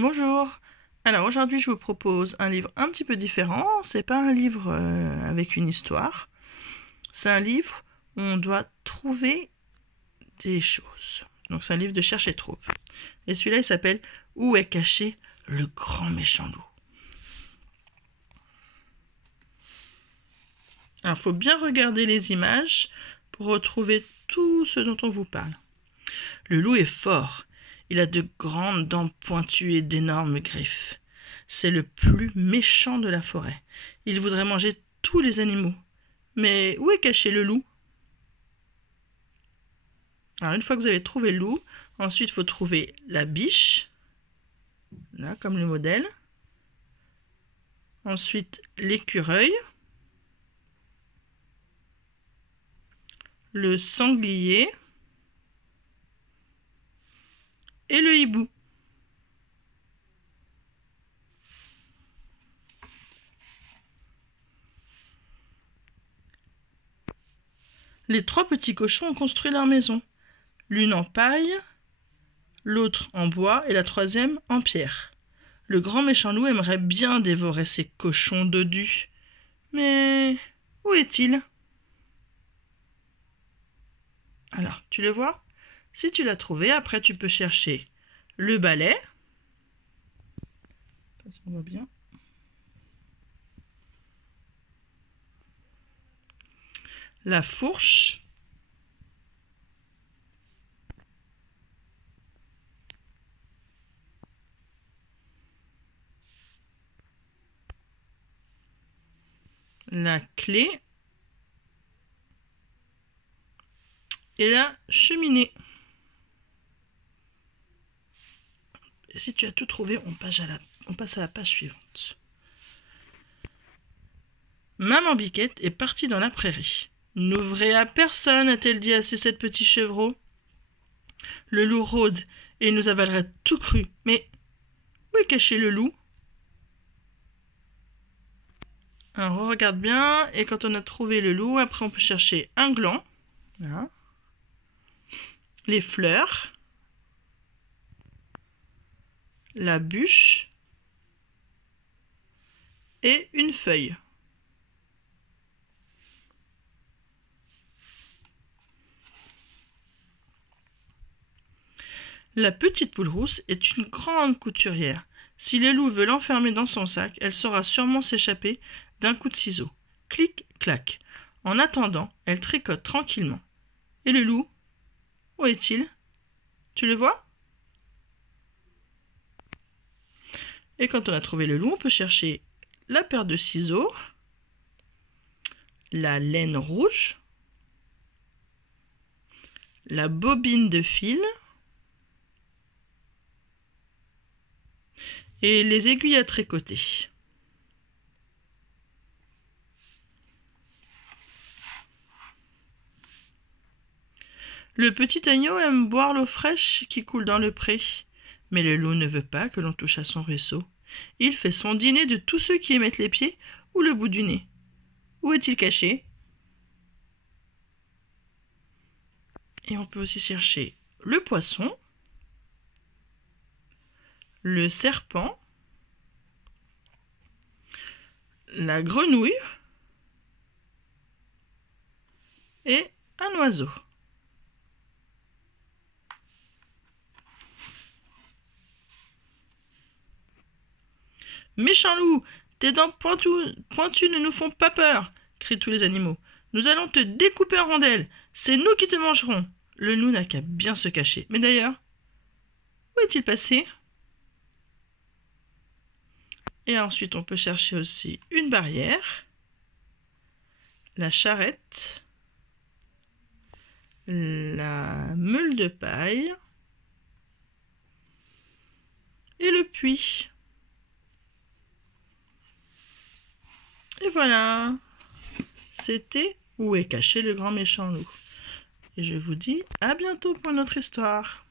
Bonjour. Alors aujourd'hui je vous propose un livre un petit peu différent. C'est pas un livre avec une histoire. C'est un livre où on doit trouver des choses. Donc c'est un livre de cherche et trouve. Et celui-là il s'appelle Où est caché le grand méchant loup. Alors il faut bien regarder les images pour retrouver tout ce dont on vous parle. Le loup est fort. Il a de grandes dents pointues et d'énormes griffes. C'est le plus méchant de la forêt. Il voudrait manger tous les animaux. Mais où est caché le loup? Alors une fois que vous avez trouvé le loup, ensuite il faut trouver la biche, là comme le modèle. Ensuite l'écureuil, le sanglier et le hibou. Les trois petits cochons ont construit leur maison. L'une en paille, l'autre en bois et la troisième en pierre. Le grand méchant loup aimerait bien dévorer ces cochons dodus. Mais où est-il? Alors, tu le vois? Si tu l'as trouvé, après tu peux chercher le balai. On voit bien. La fourche. La clé. Et la cheminée. Et si tu as tout trouvé, on passe à la page suivante. Maman Biquette est partie dans la prairie. N'ouvrez à personne, a-t-elle dit à ses 7 petits chevreaux. Le loup rôde et il nous avalerait tout cru. Mais où est caché le loup? Alors on regarde bien, et quand on a trouvé le loup, après on peut chercher un gland, là, les fleurs, la bûche et une feuille. La petite poule rousse est une grande couturière. Si le loup veut l'enfermer dans son sac, elle saura sûrement s'échapper d'un coup de ciseau. Clic, clac. En attendant, elle tricote tranquillement. Et le loup, où est-il? Tu le vois? Et quand on a trouvé le loup, on peut chercher la paire de ciseaux, la laine rouge, la bobine de fil et les aiguilles à tricoter. Le petit agneau aime boire l'eau fraîche qui coule dans le pré, mais le loup ne veut pas que l'on touche à son ruisseau. Il fait son dîner de tous ceux qui émettent les pieds ou le bout du nez. Où est-il caché? Et on peut aussi chercher le poisson, le serpent, la grenouille et un oiseau. Méchant loup, tes dents pointues ne nous font pas peur, crient tous les animaux. Nous allons te découper en rondelles, c'est nous qui te mangerons. Le loup n'a qu'à bien se cacher. Mais d'ailleurs, où est-il passé? Et ensuite, on peut chercher aussi une barrière, la charrette, la meule de paille et le puits. Et voilà, c'était Où est caché le grand méchant loup. Et je vous dis à bientôt pour notre histoire.